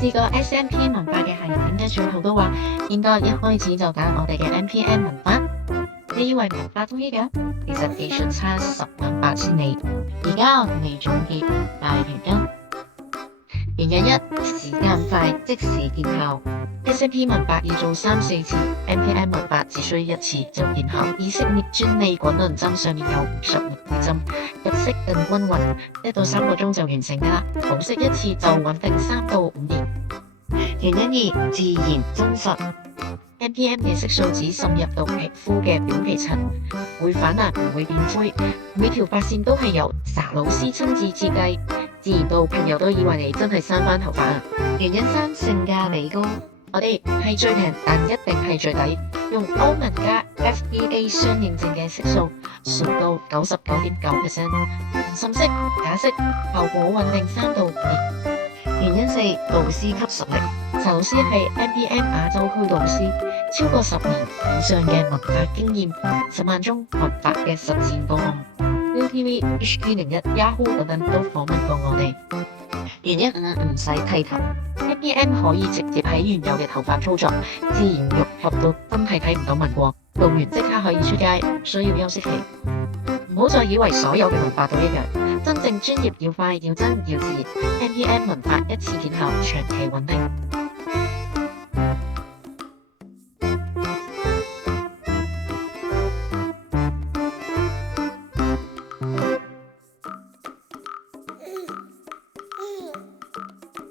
試過 SMP 文化嘅系列，點解最後都話應該一開始就揀我哋嘅 MPM 文化？你以為文化統一嘅，其實技術差108000里。而家我同你總結大原因。原因一，時間快，即時見效。SMP 文化要做3-4次，MPM 文化只需1次就見效。以色列專利滾輪針上面有50毫米針，日式更均勻，1到3個鐘就完成㗎啦。塗色一次就穩定3到5年。原因二，自然真實。MPM 嘅色素只滲入到皮膚嘅表皮層，會反彈，唔會變灰。每條髮線都係由沙老師親自設計，自然到朋友都以為你真係生返頭髮啊。原因三，性價比高。我哋係最平，但一定係最抵。用歐盟加 FDA 相認證嘅色素，純度99.9%，唔滲色、假色，效果穩定3到5年。原因四，導師級實力。查老師係 MPM 亞洲區導師，超過10年以上嘅文化經驗，10萬宗文化嘅實踐個案。ViuTV、HK01、Yahoo 等等都訪問過我哋。原因五，唔使剃頭。MPM 可以直接喺原有嘅頭髮操作，自然融合到真係睇唔到紋過，做完即刻可以出街，唔需要休息期。唔好再以為所有嘅文化都一樣，真正專業要快要真要自然。MPM 文化一次見效，長期穩定。